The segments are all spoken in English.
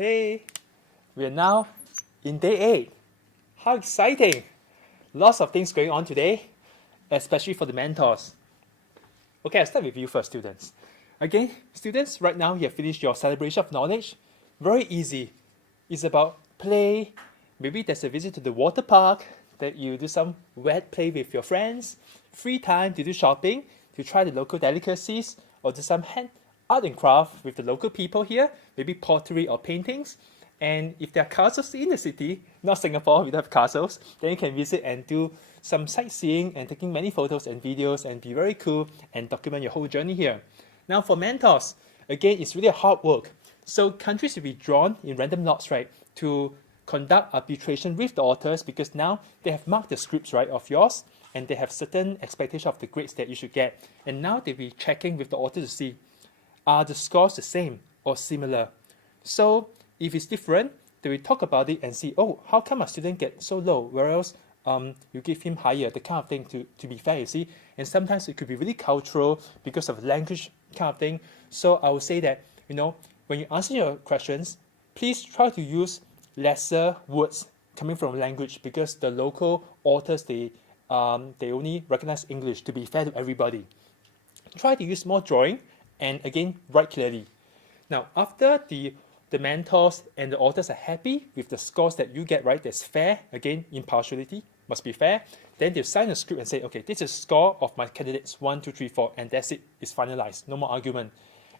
Hey, we are now in day 8. How exciting! Lots of things going on today, especially for the mentors. Okay, I'll start with you first, students. Again, students, right now you have finished your celebration of knowledge. Very easy. It's about play. Maybe there's a visit to the water park, that you do some wet play with your friends, free time to do shopping, to try the local delicacies, or do some hand art and craft with the local people here, maybe pottery or paintings. And if there are castles in the city, not Singapore, we don't have castles, then you can visit and do some sightseeing and taking many photos and videos and be very cool and document your whole journey here. Now for mentors, again, it's really hard work. So countries will be drawn in random lots, right, to conduct arbitration with the authors, because now they have marked the scripts, right, of yours, and they have certain expectation of the grades that you should get. And now they'll be checking with the author to see, are the scores the same or similar? So if it's different, they will talk about it and see, oh, how come a student get so low, whereas you give him higher, the kind of thing, to be fair, you see. And sometimes it could be really cultural because of language kind of thing. So I would say that, when you answer your questions, please try to use lesser words coming from language, because the local authors, they only recognize English, to be fair to everybody. Try to use more drawing and again, write clearly. Now, after the mentors and the authors are happy with the scores that you get, right, that's fair, again, impartiality must be fair, then they'll sign a script and say, okay, this is the score of my candidates 1, 2, 3, 4, and that's it, it's finalized, no more argument.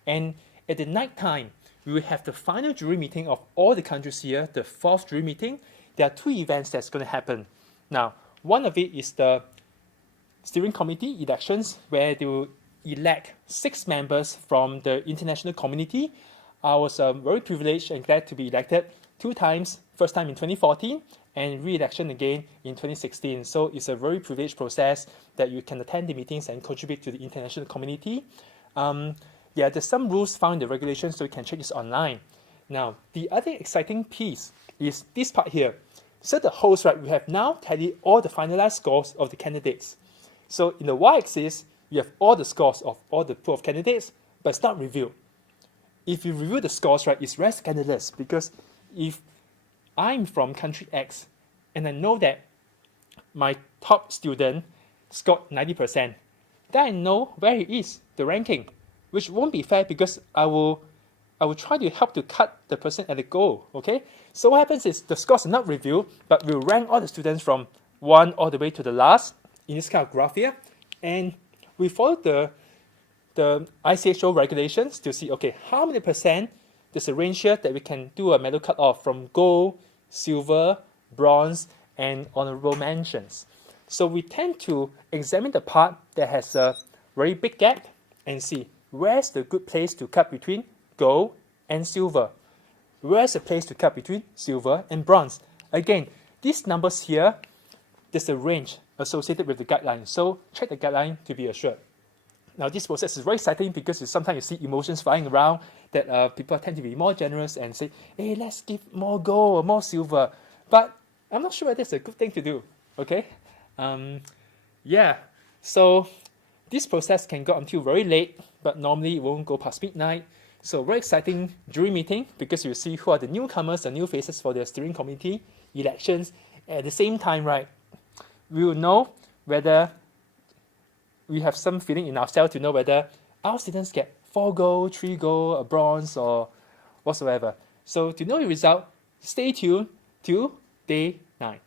And at the night time, we will have the final jury meeting of all the countries here, the 4th jury meeting. There are 2 events that's going to happen. Now, one of it is the steering committee elections, where they will elect 6 members from the international community. I was very privileged and glad to be elected 2 times, first time in 2014 and re-election again in 2016. So it's a very privileged process that you can attend the meetings and contribute to the international community. There's some rules found in the regulations, so you can check this online. Now, the other exciting piece is this part here. So the host, right, we have now tallied all the finalized scores of the candidates. So in the y-axis, you have all the scores of all the pool of candidates, but it's not reviewed. If you review the scores, right, it's very scandalous, because if I'm from country X and I know that my top student scored 90%, then I know where he is, the ranking, which won't be fair, because I will try to help to cut the person at the goal, okay? So what happens is the scores are not reviewed, but we'll rank all the students from 1 all the way to the last in this kind of graph here, and we follow the IChO regulations to see, okay, how many percent there's a range here that we can do a medal cut-off from gold, silver, bronze, and honorable mentions. So we tend to examine the part that has a very big gap and see where's the good place to cut between gold and silver. Where's the place to cut between silver and bronze? Again, these numbers here, there's a range associated with the guideline. So check the guideline to be assured. Now, this process is very exciting, because sometimes you see emotions flying around, that people tend to be more generous and say, hey, let's give more gold or more silver. But I'm not sure whether it's a good thing to do, okay? So this process can go until very late, but normally it won't go past midnight. So very exciting jury meeting, because you see who are the newcomers, the new faces for the steering committee elections. At the same time, right, we will know whether we have some feeling in ourselves to know whether our students get 4 gold, 3 gold, a bronze, or whatsoever. So to know the result, stay tuned till day 9.